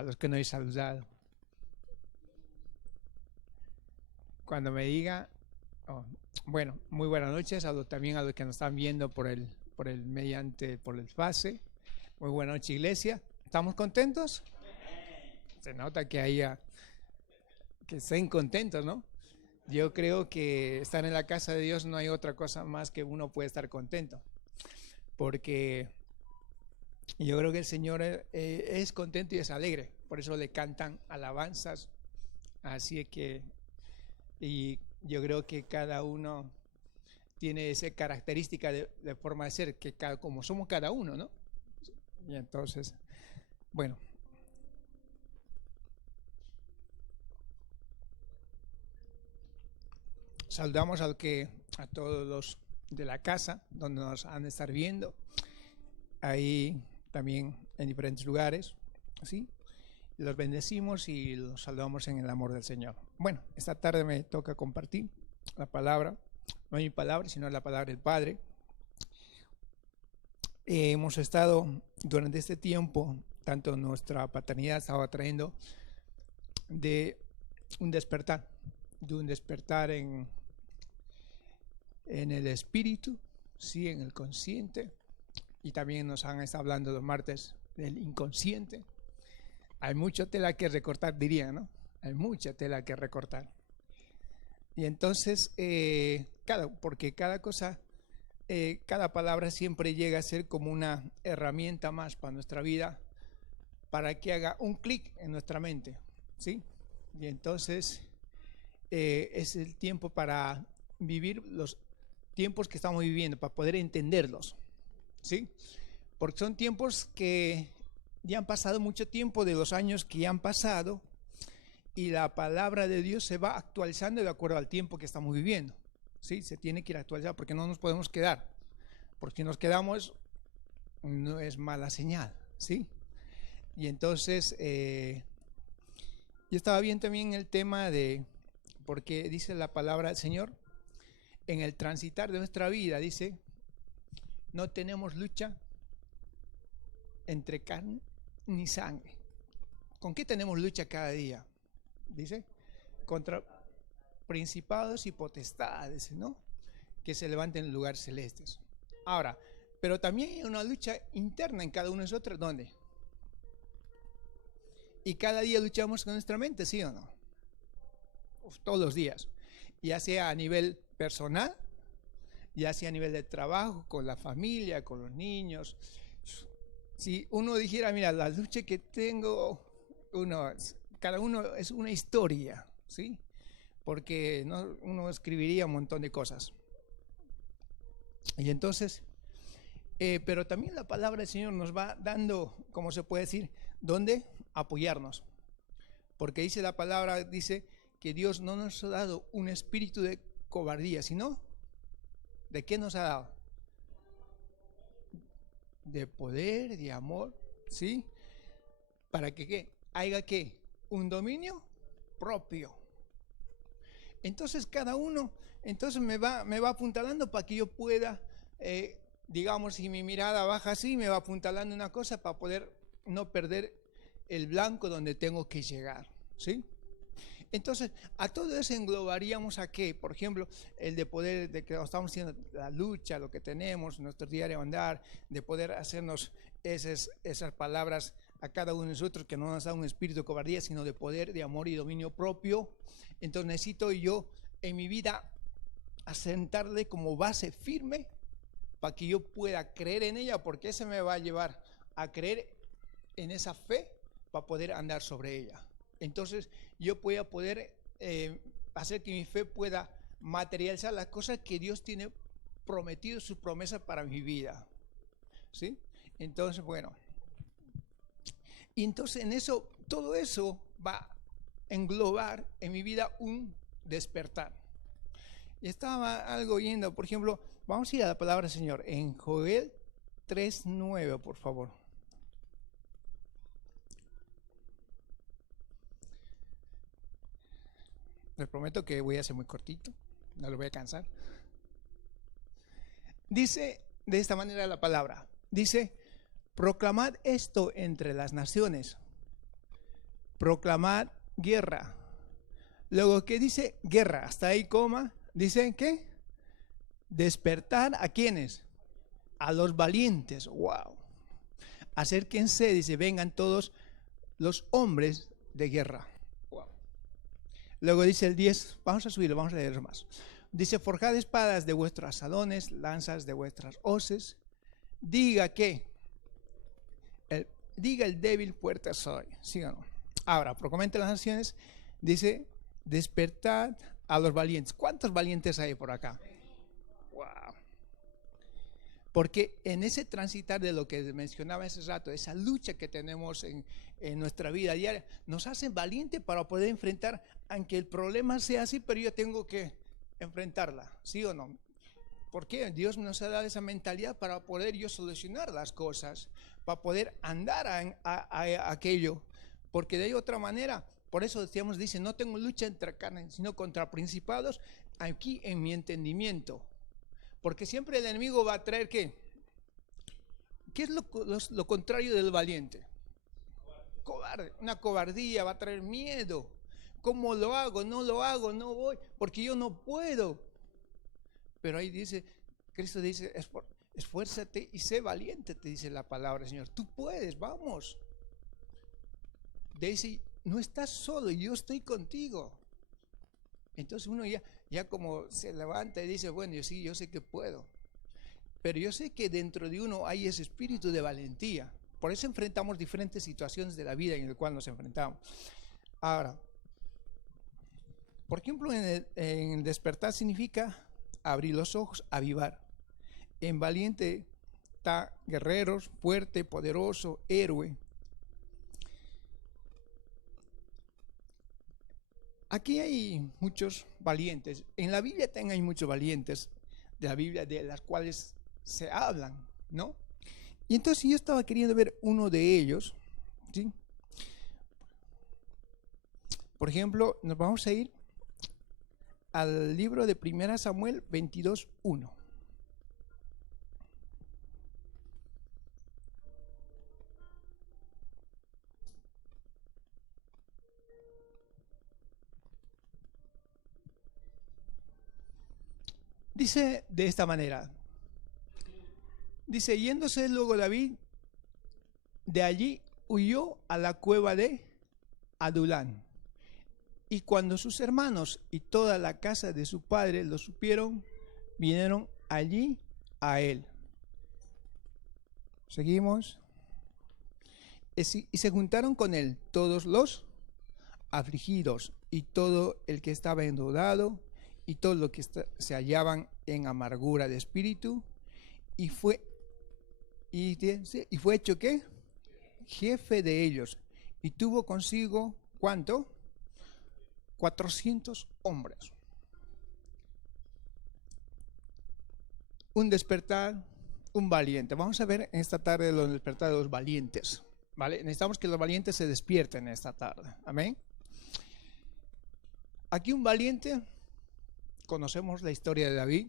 a los que no he saludado. Cuando me diga, oh, bueno, muy buenas noches también a los que nos están viendo por el Face. Muy buenas noches, iglesia. ¿Estamos contentos? Se nota que estén contentos, ¿no? Yo creo que estar en la casa de Dios no hay otra cosa más que uno puede estar contento, porque yo creo que el Señor es contento y es alegre, por eso le cantan alabanzas. Así que, y yo creo que cada uno tiene esa característica de forma de ser, que como somos cada uno, ¿no? Y entonces, bueno. Saludamos a todos los de la casa donde nos han de estar viendo, ahí también en diferentes lugares, ¿sí? Los bendecimos y los saludamos en el amor del Señor. Bueno, esta tarde me toca compartir la palabra, no mi palabra, sino la palabra del Padre. Hemos estado durante este tiempo, tanto nuestra paternidad estaba trayendo de un despertar en el espíritu, sí, en el consciente, y también nos han estado hablando los martes del inconsciente. Hay mucha tela que recortar, diría, ¿no? Hay mucha tela que recortar. Y entonces, porque cada cosa, cada palabra siempre llega a ser como una herramienta más para nuestra vida, para que haga un clic en nuestra mente, ¿sí? Y entonces es el tiempo para vivir los tiempos que estamos viviendo, para poder entenderlos, ¿sí? Porque son tiempos que ya han pasado mucho tiempo de los años que ya han pasado, y la palabra de Dios se va actualizando de acuerdo al tiempo que estamos viviendo, ¿sí? Se tiene que ir actualizando porque no nos podemos quedar, porque si nos quedamos no es mala señal, ¿sí? Y entonces yo estaba viendo también el tema porque dice la palabra del Señor, en el transitar de nuestra vida, dice, no tenemos lucha entre carne ni sangre. ¿Con qué tenemos lucha cada día? Dice, contra principados y potestades, ¿no? Que se levanten en lugares celestes. Ahora, pero también hay una lucha interna en cada uno de nosotros, ¿dónde? Y cada día luchamos con nuestra mente, ¿sí o no? Todos los días, ya sea a nivel personal, ya sea a nivel de trabajo, con la familia, con los niños. Si uno dijera, mira, la lucha que tengo, cada uno es una historia, ¿sí? Porque uno escribiría un montón de cosas. Y entonces, pero también la palabra del Señor nos va dando, ¿cómo se puede decir? ¿Dónde apoyarnos? Porque dice la palabra, dice que Dios no nos ha dado un espíritu de cobardía, sino, ¿de qué nos ha dado? De poder, de amor, ¿sí? Para que ¿qué? Haya ¿qué? Un dominio propio. Entonces cada uno, entonces me va apuntalando para que yo pueda, digamos, si mi mirada baja así, me va apuntalando una cosa para poder no perder el blanco donde tengo que llegar, ¿sí? Entonces, a todo eso englobaríamos a qué, por ejemplo, el de poder, de que estamos haciendo la lucha, lo que tenemos, nuestro diario andar, de poder hacernos esas palabras a cada uno de nosotros, que no nos da un espíritu de cobardía, sino de poder, de amor y dominio propio. Entonces necesito yo en mi vida asentarle como base firme para que yo pueda creer en ella, porque ese me va a llevar a creer en esa fe para poder andar sobre ella. Entonces yo voy a poder hacer que mi fe pueda materializar las cosas que Dios tiene prometido, sus promesas para mi vida, ¿sí? Entonces, bueno, y entonces en eso, todo eso va a englobar en mi vida un despertar. Y estaba algo oyendo, por ejemplo, vamos a ir a la palabra del Señor en Joel 3:9, por favor. Les prometo que voy a ser muy cortito, no lo voy a cansar. Dice de esta manera la palabra, dice, proclamad esto entre las naciones, proclamar guerra. Luego, ¿qué dice? Guerra. Hasta ahí, coma. Dice, ¿qué? Despertar a quiénes? A los valientes. Wow. Acérquense, dice, vengan todos los hombres de guerra. Wow. Luego dice el 10, vamos a subirlo, vamos a leer más. Dice, forjad espadas de vuestros asadones, lanzas de vuestras hoces. Diga que, diga el débil, fuerte soy. Síganos. Ahora, proclamente las naciones, dice, despertad a los valientes. ¿Cuántos valientes hay por acá? Wow. Porque en ese transitar de lo que mencionaba hace rato, esa lucha que tenemos en nuestra vida diaria, nos hace valientes para poder enfrentar, aunque el problema sea así, pero yo tengo que enfrentarla, ¿sí o no? Porque Dios nos ha dado esa mentalidad para poder yo solucionar las cosas, para poder andar a aquello, porque de otra manera, por eso decíamos, dice, no tengo lucha entre carne, sino contra principados, aquí en mi entendimiento. Porque siempre el enemigo va a traer ¿qué? ¿Qué es lo contrario del valiente? Cobarde. Una cobardía, va a traer miedo. ¿Cómo lo hago? No lo hago, no voy, porque yo no puedo. Pero ahí dice, Cristo dice, esfuérzate y sé valiente, te dice la palabra, Señor. Tú puedes, vamos. Dice, no estás solo, yo estoy contigo. Entonces uno ya como se levanta y dice, bueno, yo sé que puedo. Pero yo sé que dentro de uno hay ese espíritu de valentía. Por eso enfrentamos diferentes situaciones de la vida en el cual nos enfrentamos. Ahora, por ejemplo, en el despertar significa abrir los ojos, avivar. En valiente está guerreros, fuerte, poderoso, héroe. Aquí hay muchos valientes. En la Biblia también hay muchos valientes de la Biblia de las cuales se hablan, ¿no? Y entonces yo estaba queriendo ver uno de ellos, ¿sí? Por ejemplo, nos vamos a ir al libro de 1 Samuel 22:1. Dice de esta manera, dice, yéndose luego David, de allí huyó a la cueva de Adulán. Y cuando sus hermanos y toda la casa de su padre lo supieron, vinieron allí a él. Seguimos. Y se juntaron con él todos los afligidos y todo el que estaba endeudado y todo lo que se hallaban en amargura de espíritu, y fue hecho ¿qué? Jefe de ellos, y tuvo consigo ¿cuánto? 400 hombres. Un despertar, un valiente. Vamos a ver en esta tarde los despertar de los valientes, ¿vale? Necesitamos que los valientes se despierten esta tarde, amén. Aquí un valiente, conocemos la historia de David,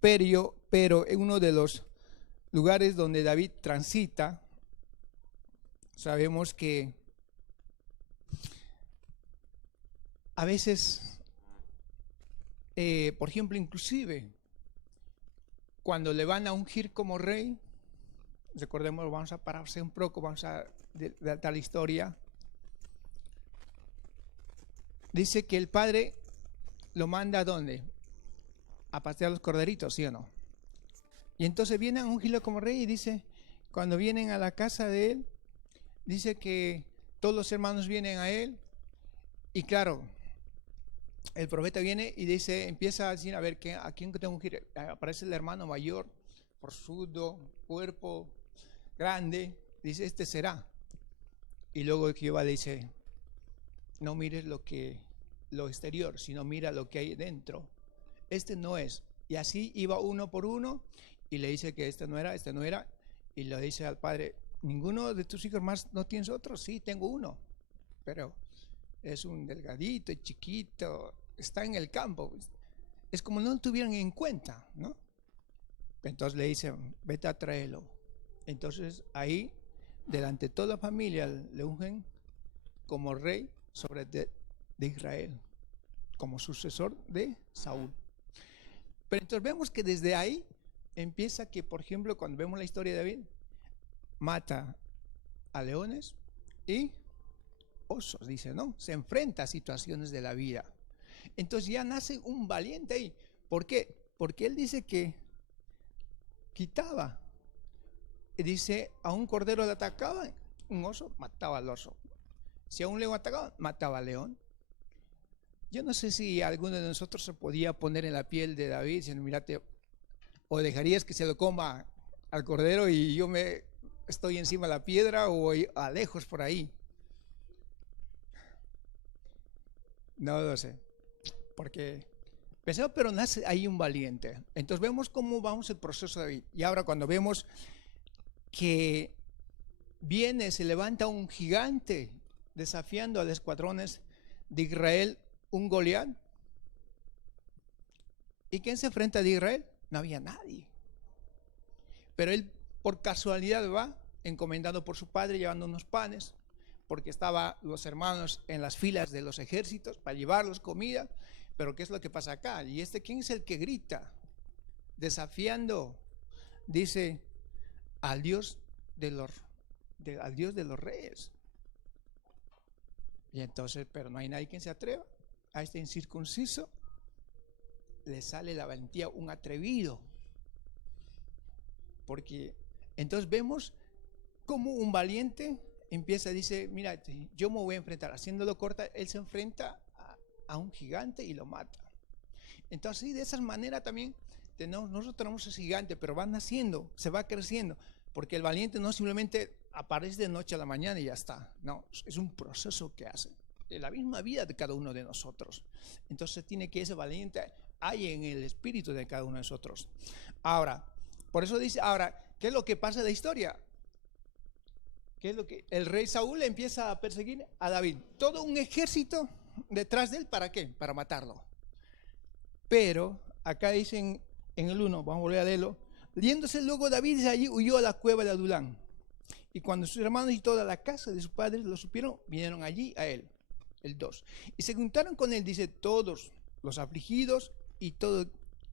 pero en uno de los lugares donde David transita, sabemos que a veces, por ejemplo, inclusive cuando le van a ungir como rey, recordemos, vamos a pararse un poco, vamos a dar la historia. Dice que el padre lo manda ¿a dónde? A pastear los corderitos, ¿sí o no? Y entonces viene a ungirlo como rey y dice, cuando vienen a la casa de él, dice que todos los hermanos vienen a él y claro, el profeta viene y dice, empieza a decir, a ver, ¿a quién tengo que ir? Aparece el hermano mayor, forzudo, cuerpo grande, dice, este será. Y luego Jehová dice, no mires lo exterior, sino mira lo que hay dentro. Este no es. Y así iba uno por uno y le dice que este no era, y le dice al padre, ¿ninguno de tus hijos más no tienes otro? Sí, tengo uno, pero es un delgadito, chiquito, está en el campo. Es como no lo tuvieran en cuenta, ¿no? Entonces le dicen, vete a traerlo. Entonces ahí, delante de toda la familia, le ungen como rey de Israel, como sucesor de Saúl. Pero entonces vemos que desde ahí empieza que, por ejemplo, cuando vemos la historia de David, mata a leones y osos, dice, ¿no? Se enfrenta a situaciones de la vida. Entonces ya nace un valiente ahí. ¿Por qué? Porque él dice que quitaba. Y dice, a un cordero le atacaba, un oso mataba al oso. Si a un león atacaba, mataba al león. Yo no sé si alguno de nosotros se podía poner en la piel de David, diciendo, mírate, o dejarías que se lo coma al cordero y yo me estoy encima de la piedra o a lejos por ahí. No lo sé, porque pensaba, pero nace ahí un valiente. Entonces vemos cómo vamos el proceso de David. Y ahora cuando vemos que viene, se levanta un gigante desafiando a los escuadrones de Israel, un Goliat. ¿Y quién se enfrenta a Israel? No había nadie. Pero él por casualidad va, encomendado por su padre, llevando unos panes, porque estaban los hermanos en las filas de los ejércitos para llevarlos comida. Pero ¿qué es lo que pasa acá? ¿Y quién es el que grita? Desafiando, dice, al Dios de los reyes. Y entonces, pero no hay nadie quien se atreva. A este incircunciso le sale la valentía, un atrevido. Porque entonces vemos cómo un valiente empieza, dice, mira, yo me voy a enfrentar. Haciéndolo corta, él se enfrenta a un gigante y lo mata. Entonces, sí, de esa manera también nosotros tenemos ese gigante, pero va naciendo, se va creciendo. Porque el valiente no simplemente aparece de noche a la mañana y ya está. No, es un proceso que hace. En la misma vida de cada uno de nosotros. Entonces tiene que ese valiente hay en el espíritu de cada uno de nosotros. Ahora, por eso dice, ¿qué es lo que pasa en la historia? ¿Qué es lo que el rey Saúl empieza a perseguir a David? Todo un ejército detrás de él, ¿para qué? Para matarlo. Pero acá dicen en el 1, vamos a volver a leerlo. Yéndose luego David de allí, huyó a la cueva de Adulán. Y cuando sus hermanos y toda la casa de sus padres lo supieron, vinieron allí a él. El 2. Y se juntaron con él, dice, todos los afligidos y todo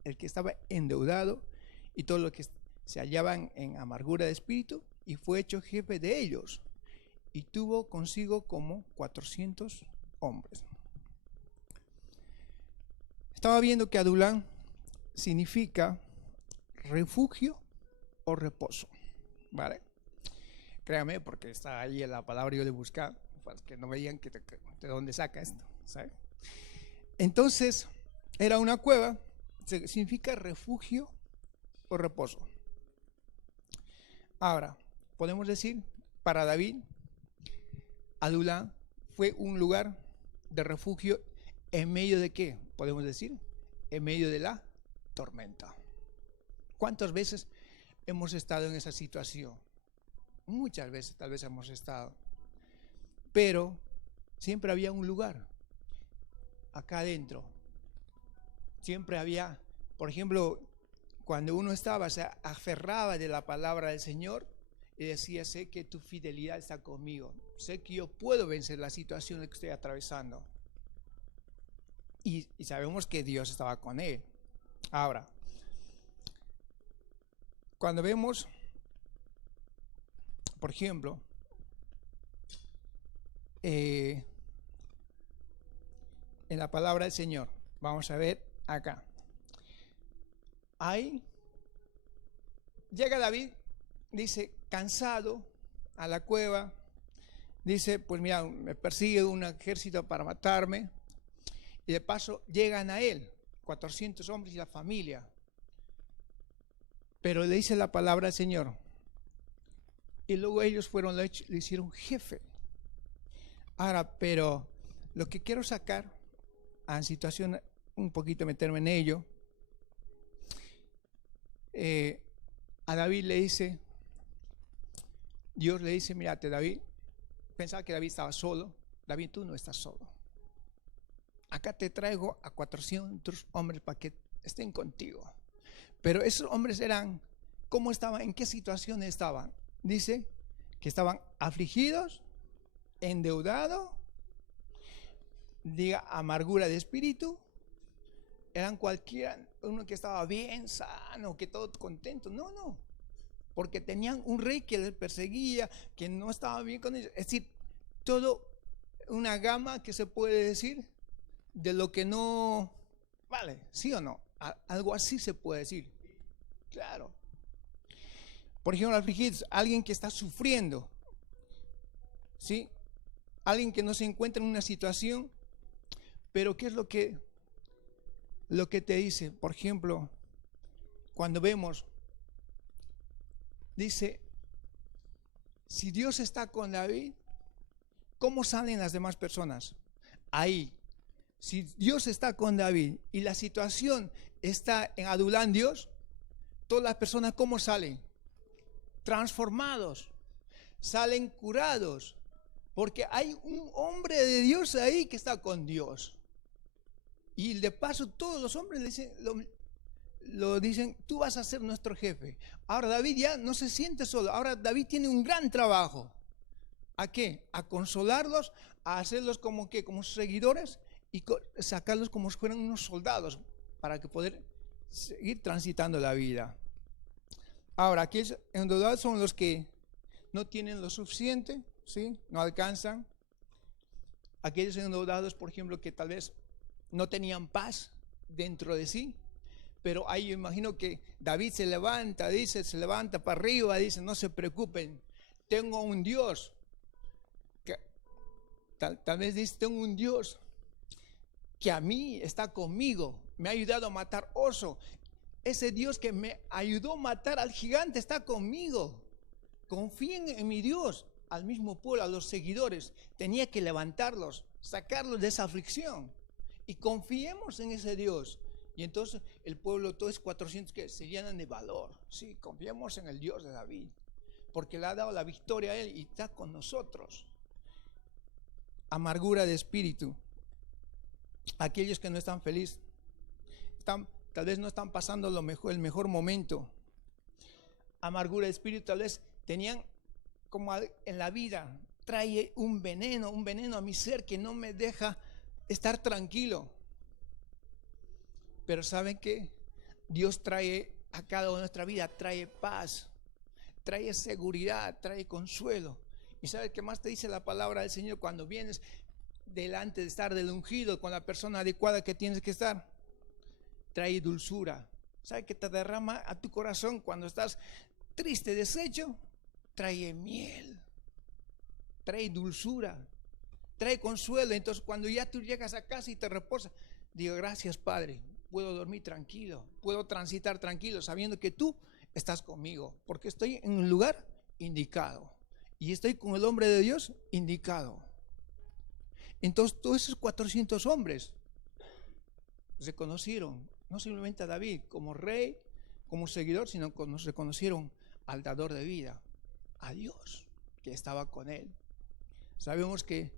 el que estaba endeudado y todo lo que se hallaban en amargura de espíritu, y fue hecho jefe de ellos. Y tuvo consigo como 400 hombres. Estaba viendo que Adulán significa refugio o reposo, ¿vale? Créame, porque está ahí en la palabra yo le buscaba, para que no veían de dónde saca esto, ¿sabe? Entonces, era una cueva, significa refugio o reposo. Ahora, podemos decir, para David, Adulán fue un lugar de refugio en medio de ¿qué? Podemos decir, en medio de la tormenta. ¿Cuántas veces hemos estado en esa situación? Muchas veces tal vez hemos estado. Pero siempre había un lugar acá adentro. Siempre había, por ejemplo, cuando uno estaba, se aferraba de la palabra del Señor y decía, sé que tu fidelidad está conmigo. Sé que yo puedo vencer la situación que estoy atravesando. Y sabemos que Dios estaba con él. Ahora, cuando vemos, por ejemplo, en la palabra del Señor, vamos a ver acá. Ahí llega David, dice, cansado a la cueva, dice, pues mira, me persigue un ejército para matarme, y de paso llegan a él 400 hombres y la familia. Pero le dice la palabra al Señor, y luego ellos le hicieron jefe. Ahora, pero lo que quiero sacar a situación, un poquito meterme en ello, a David le dice, Dios le dice, mírate David, pensaba que David estaba solo. David, tú no estás solo. Acá te traigo a 400 hombres para que estén contigo. Pero esos hombres eran, ¿cómo estaban? ¿En qué situación estaban? Dice que estaban afligidos, endeudados diga amargura de espíritu, eran cualquiera, uno que estaba bien sano, que todo contento. No, no, porque tenían un rey que les perseguía, que no estaba bien con ellos. Es decir, todo una gama que se puede decir de lo que no vale, ¿sí o no? Algo así se puede decir. Claro. Por ejemplo, afligidos, alguien que está sufriendo, ¿sí? Alguien que no se encuentra en una situación, pero ¿qué es lo que te dice? Por ejemplo, cuando vemos, dice, si Dios está con David, ¿cómo salen las demás personas? Ahí, si Dios está con David y la situación está en Adulán Dios, todas las personas ¿cómo salen? Transformados, salen curados, porque hay un hombre de Dios ahí que está con Dios. Y de paso todos los hombres le dicen, lo dicen, tú vas a ser nuestro jefe. Ahora David ya no se siente solo, ahora David tiene un gran trabajo. ¿A qué? A consolarlos, a hacerlos como que, como seguidores y sacarlos como si fueran unos soldados para que poder seguir transitando la vida. Ahora, aquellos endeudados son los que no tienen lo suficiente, ¿sí? No alcanzan. Aquellos endeudados, por ejemplo, que tal vez no tenían paz dentro de sí, pero ahí yo imagino que David se levanta, dice, se levanta para arriba, dice, no se preocupen, tengo un Dios, que, tal vez dice, tengo un Dios que a mí está conmigo, me ha ayudado a matar oso, ese Dios que me ayudó a matar al gigante está conmigo, confíen en mi Dios. Al mismo pueblo, a los seguidores, tenía que levantarlos, sacarlos de esa aflicción. Y confiemos en ese Dios. Y entonces el pueblo, todos 400 que se llenan de valor. Sí, confiemos en el Dios de David, porque le ha dado la victoria a él y está con nosotros. Amargura de espíritu. Aquellos que no están felices, tal vez no están pasando el mejor momento. Amargura de espíritu, tal vez tenían como en la vida, trae un veneno a mi ser que no me deja estar tranquilo. Pero ¿saben qué? Dios trae a cada uno de nuestra vida, trae paz, trae seguridad, trae consuelo. ¿Y sabes qué más te dice la palabra del Señor cuando vienes delante de estar del ungido con la persona adecuada que tienes que estar? Trae dulzura. ¿Sabes qué te derrama a tu corazón cuando estás triste, deshecho? Trae miel, trae dulzura, trae consuelo. Entonces cuando ya tú llegas a casa y te reposas, digo, gracias Padre, puedo dormir tranquilo, puedo transitar tranquilo, sabiendo que tú estás conmigo, porque estoy en un lugar indicado y estoy con el hombre de Dios indicado. Entonces todos esos 400 hombres reconocieron no simplemente a David como rey, como seguidor, sino que nos reconocieron al dador de vida, a Dios que estaba con él. Sabemos que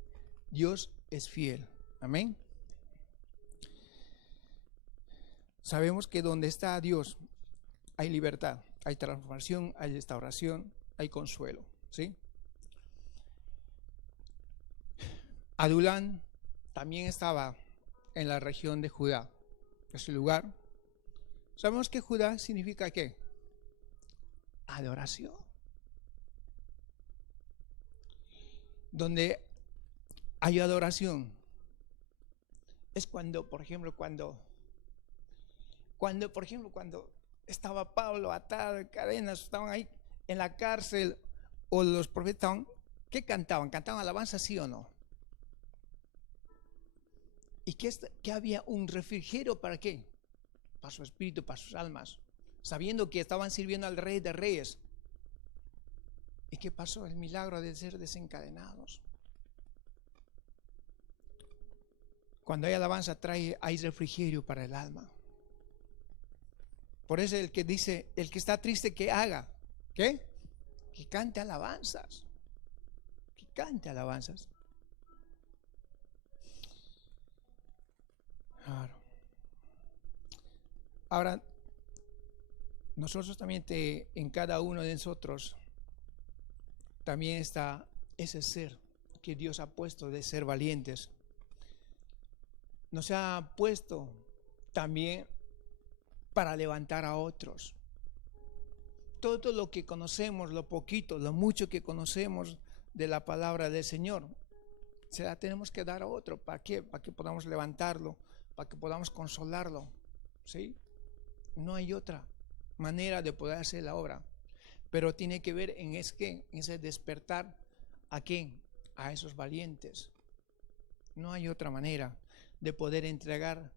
Dios es fiel. Amén. Sabemos que donde está Dios hay libertad, hay transformación, hay restauración, hay consuelo. ¿Sí? Adulán también estaba en la región de Judá. Ese lugar. Sabemos que Judá significa ¿qué? Adoración. Donde hay adoración es cuando, por ejemplo, cuando estaba Pablo atado en cadenas, estaban ahí en la cárcel, o los profetas estaban, ¿qué cantaban? ¿Cantaban alabanza, sí o no? ¿Y que había un refrigerio para qué? Para su espíritu, para sus almas, sabiendo que estaban sirviendo al Rey de Reyes. ¿Y qué pasó? El milagro de ser desencadenados. Cuando hay alabanza hay refrigerio para el alma. Por eso el que dice, el que está triste, que haga, ¿qué? Que cante alabanzas. Que cante alabanzas. Claro. Ahora, nosotros también en cada uno de nosotros también está ese ser que Dios ha puesto de ser valientes. nos ha puesto también para levantar a otros. Todo lo que conocemos, lo poquito, lo mucho que conocemos de la palabra del Señor, se la tenemos que dar a otro. ¿Para qué? Para que podamos levantarlo, para que podamos consolarlo. ¿Sí? No hay otra manera de poder hacer la obra. Pero tiene que ver en ese despertar a quién, a esos valientes. No hay otra manera de poder entregar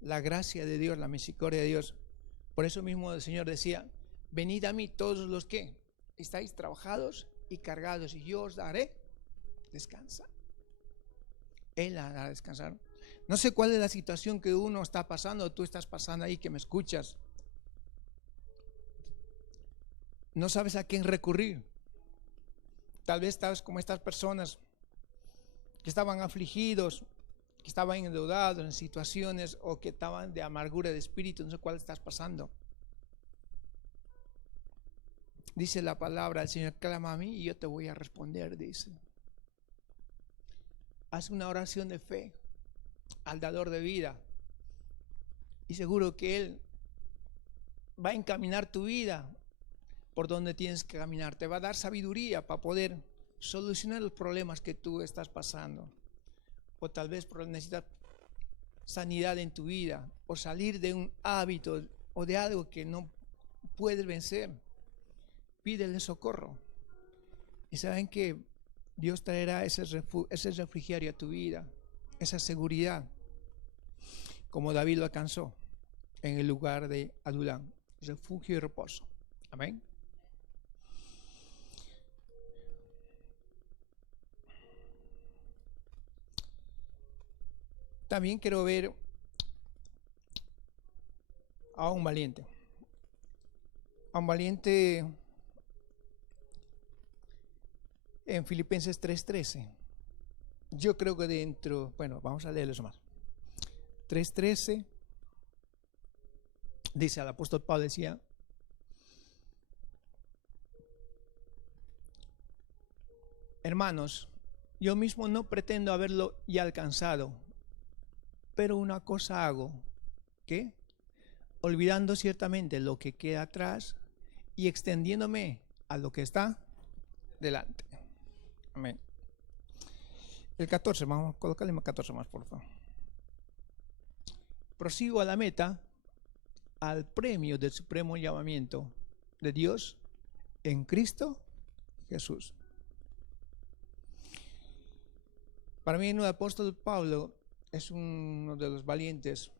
la gracia de Dios, la misericordia de Dios. Por eso mismo el Señor decía: venid a mí todos los que estáis trabajados y cargados, y yo os daré descansa. Él hará descansar. No sé cuál es la situación que uno está pasando, tú estás pasando ahí, que me escuchas. No sabes a quién recurrir. Tal vez estás como estas personas que estaban afligidos, que estaban endeudados en situaciones, o que estaban de amargura de espíritu. No sé cuál estás pasando. Dice la palabra, el Señor: clama a mí y yo te voy a responder, dice. Haz una oración de fe al dador de vida, y seguro que Él va a encaminar tu vida por donde tienes que caminar. Te va a dar sabiduría para poder solucionar los problemas que tú estás pasando. O tal vez necesitas sanidad en tu vida, o salir de un hábito o de algo que no puedes vencer. Pídele socorro. Y saben que Dios traerá ese refrigerio a tu vida, esa seguridad, como David lo alcanzó en el lugar de Adulán, refugio y reposo. Amén. También quiero ver a un valiente. A un valiente en Filipenses 3:13. Yo creo que vamos a leerlo más. 3:13 dice, el apóstol Pablo decía: hermanos, yo mismo no pretendo haberlo ya alcanzado, pero una cosa hago, ¿qué? Olvidando ciertamente lo que queda atrás y extendiéndome a lo que está delante. Amén. El 14, vamos a colocarle más 14 más, por favor. Prosigo a la meta, al premio del supremo llamamiento de Dios en Cristo Jesús. Para mí, el apóstol Pablo es uno de los valientes.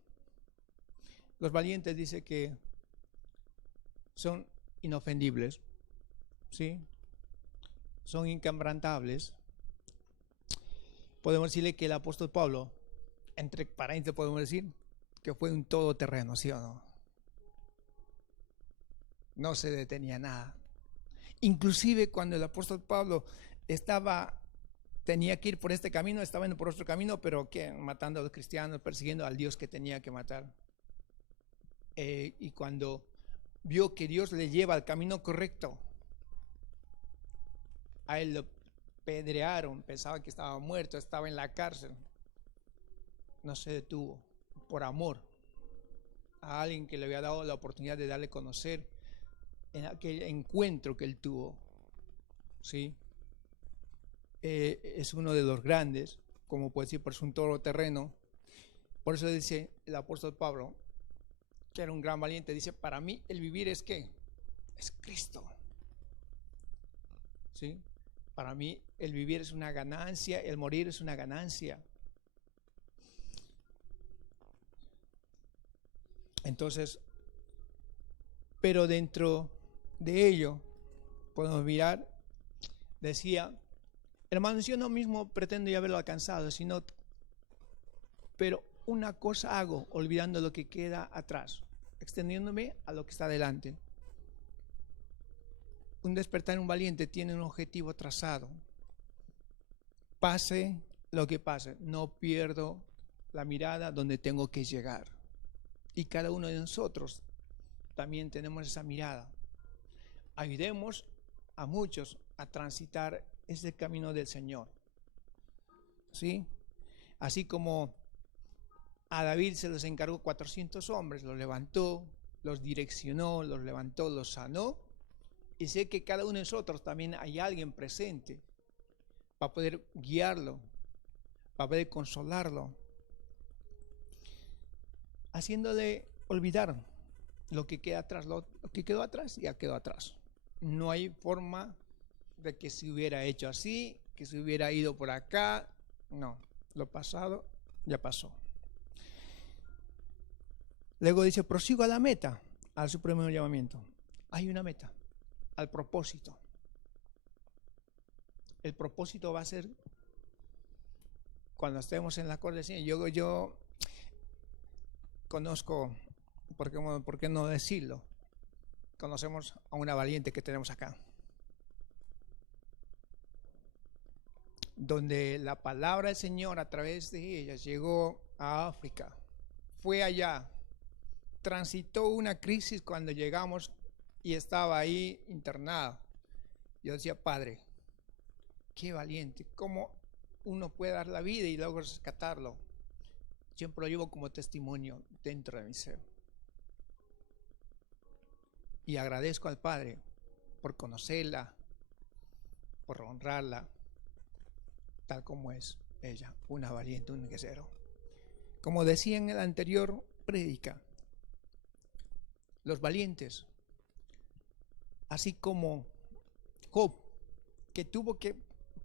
Los valientes dice que son inofendibles, ¿sí? Son inquebrantables. Podemos decirle que el apóstol Pablo, entre paréntesis podemos decir, que fue un todoterreno, ¿sí o no? No se detenía nada. Inclusive cuando el apóstol Pablo tenía que ir por este camino, estaba yendo por otro camino, pero matando a los cristianos, persiguiendo al Dios que tenía que matar. Y cuando vio que Dios le lleva al camino correcto, a él lo pedrearon, pensaba que estaba muerto, estaba en la cárcel. No se detuvo por amor a alguien que le había dado la oportunidad de darle a conocer en aquel encuentro que él tuvo. ¿Sí? Es uno de los grandes, como puede decir, por un todoterreno. Por eso dice el apóstol Pablo, que era un gran valiente, dice: para mí el vivir es ¿qué? Es Cristo. ¿Sí? Para mí el vivir es una ganancia, el morir es una ganancia. Entonces, pero dentro de ello podemos mirar, decía: hermanos, yo no mismo pretendo ya haberlo alcanzado, pero una cosa hago, olvidando lo que queda atrás, extendiéndome a lo que está delante. Un despertar, un valiente tiene un objetivo trazado. Pase lo que pase, no pierdo la mirada donde tengo que llegar. Y cada uno de nosotros también tenemos esa mirada. Ayudemos a muchos a transitar ese camino del Señor. ¿Sí? Así como A David se los encargó 400 hombres, los levantó, los direccionó, los levantó, los sanó. Y sé que cada uno de nosotros también hay alguien presente para poder guiarlo, para poder consolarlo, haciéndole olvidar lo que queda atrás. Lo que quedó atrás ya quedó atrás. No hay forma de que se hubiera hecho así, que se hubiera ido por acá. No, lo pasado ya pasó. Luego dice, prosigo a la meta, al supremo llamamiento. Hay una meta, al propósito. El propósito va a ser cuando estemos en la corte del Señor. Yo conozco, ¿por qué no decirlo? Conocemos a una valiente que tenemos acá, donde la palabra del Señor a través de ella llegó a África, fue allá, transitó una crisis cuando llegamos y estaba ahí internada. Yo decía, Padre, qué valiente, cómo uno puede dar la vida y luego rescatarlo. Siempre lo llevo como testimonio dentro de mi ser. Y agradezco al Padre por conocerla, por honrarla, tal como es ella, una valiente, un guerrero. Como decía en la anterior prédica, los valientes, así como Job, que tuvo que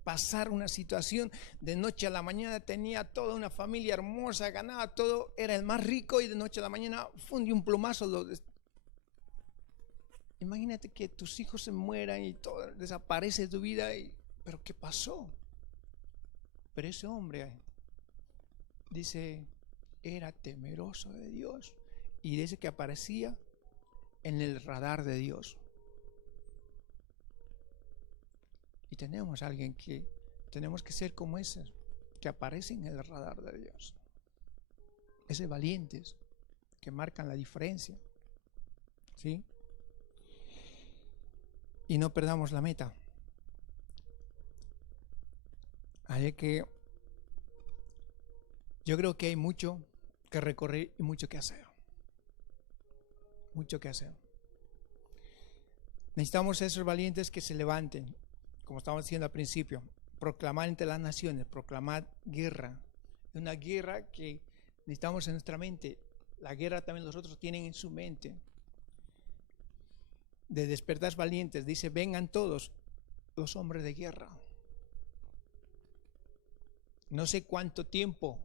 pasar una situación de noche a la mañana, tenía toda una familia hermosa, ganaba todo, era el más rico, y de noche a la mañana fundió un plumazo. Imagínate que tus hijos se mueran y todo desaparece de tu vida, pero ¿qué pasó? Pero ese hombre, dice, era temeroso de Dios, y dice que aparecía en el radar de Dios. Y tenemos a alguien que tenemos que ser como ese, que aparece en el radar de Dios. Esos valientes que marcan la diferencia, ¿sí? Y no perdamos la meta. Así que yo creo que hay mucho que recorrer y mucho que hacer. Mucho que hacer. Necesitamos esos valientes que se levanten, como estábamos diciendo al principio, proclamar entre las naciones, proclamar guerra. Una guerra que necesitamos en nuestra mente. La guerra también los otros tienen en su mente. De despertar valientes, dice, vengan todos los hombres de guerra. No sé cuánto tiempo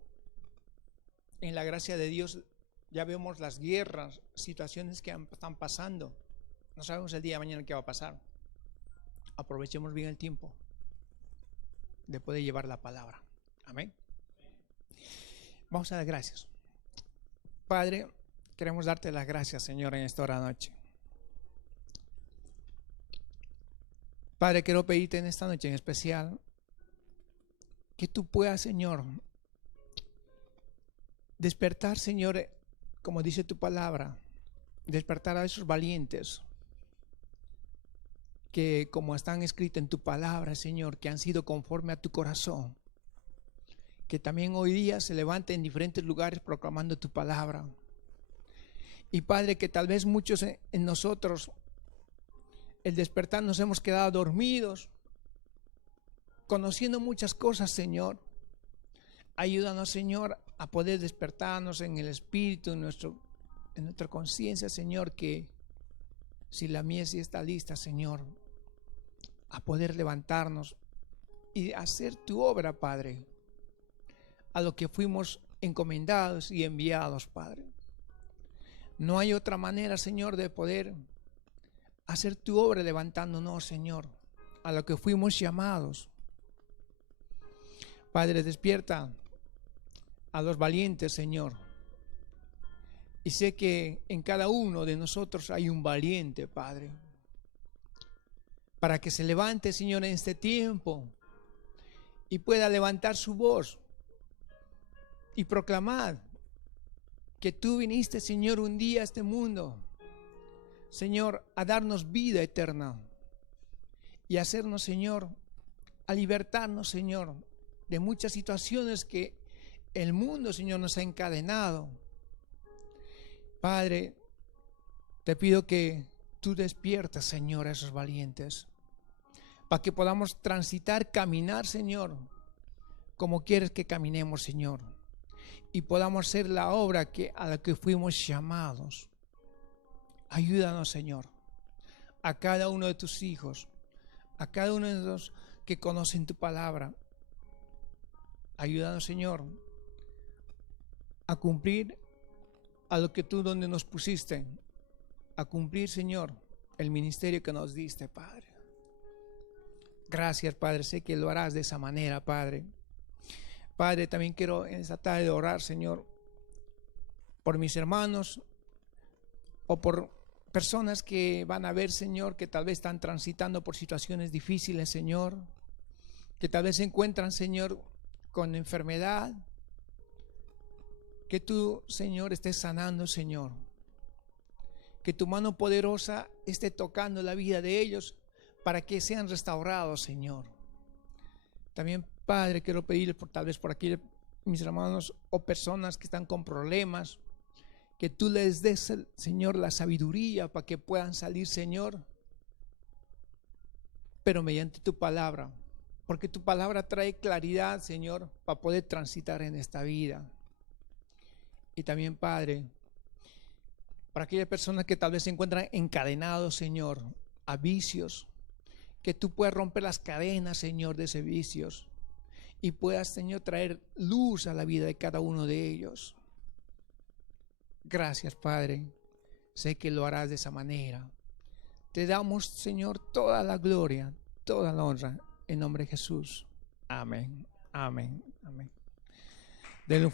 en la gracia de Dios ya vemos las guerras, situaciones que están pasando. No sabemos el día de mañana qué va a pasar. Aprovechemos bien el tiempo de poder llevar la palabra. Amén. Vamos a dar gracias. Padre, queremos darte las gracias, Señor, en esta hora de noche. Padre, quiero pedirte en esta noche en especial que tú puedas, Señor, despertar, Señor, como dice tu palabra, despertar a esos valientes que, como están escritos en tu palabra, Señor, que han sido conforme a tu corazón, que también hoy día se levanten en diferentes lugares proclamando tu palabra. Y Padre, que tal vez muchos en nosotros, el despertar, nos hemos quedado dormidos, conociendo muchas cosas, Señor. Ayúdanos, Señor, a poder despertarnos en el espíritu, en nuestra conciencia, Señor, que si la mies ya está lista, Señor, a poder levantarnos y hacer tu obra, Padre, a lo que fuimos encomendados y enviados, Padre. No hay otra manera, Señor, de poder hacer tu obra levantándonos, Señor, a lo que fuimos llamados. Padre, despierta a los valientes, Señor. Y sé que en cada uno de nosotros hay un valiente, Padre, para que se levante, Señor, en este tiempo y pueda levantar su voz y proclamar que tú viniste, Señor, un día a este mundo, Señor, a darnos vida eterna y hacernos, Señor, a libertarnos, Señor, de muchas situaciones que El mundo, Señor, nos ha encadenado. Padre, te pido que tú despiertas, Señor, a esos valientes, para que podamos transitar, caminar, Señor, como quieres que caminemos, Señor, y podamos hacer la obra a la que fuimos llamados. Ayúdanos, Señor, a cada uno de tus hijos, a cada uno de los que conocen tu palabra. Ayúdanos, Señor, a cumplir a lo que tú donde nos pusiste, a cumplir, Señor, el ministerio que nos diste, Padre. Gracias, Padre, sé que lo harás de esa manera, Padre. Padre, también quiero en esta tarde orar, Señor, por mis hermanos o por personas que van a ver, Señor, que tal vez están transitando por situaciones difíciles, Señor, que tal vez se encuentran, Señor, con enfermedad. Que tú, Señor, estés sanando, Señor. Que tu mano poderosa esté tocando la vida de ellos para que sean restaurados, Señor. También, Padre, quiero pedirles tal vez por aquí mis hermanos o personas que están con problemas, que tú les des, Señor, la sabiduría para que puedan salir, Señor, pero mediante tu palabra, porque tu palabra trae claridad, Señor, para poder transitar en esta vida. Y también, Padre, para aquellas personas que tal vez se encuentran encadenados, Señor, a vicios, que tú puedas romper las cadenas, Señor, de esos vicios y puedas, Señor, traer luz a la vida de cada uno de ellos. Gracias, Padre. Sé que lo harás de esa manera. Te damos, Señor, toda la gloria, toda la honra, en nombre de Jesús. Amén, amén, amén. Denle un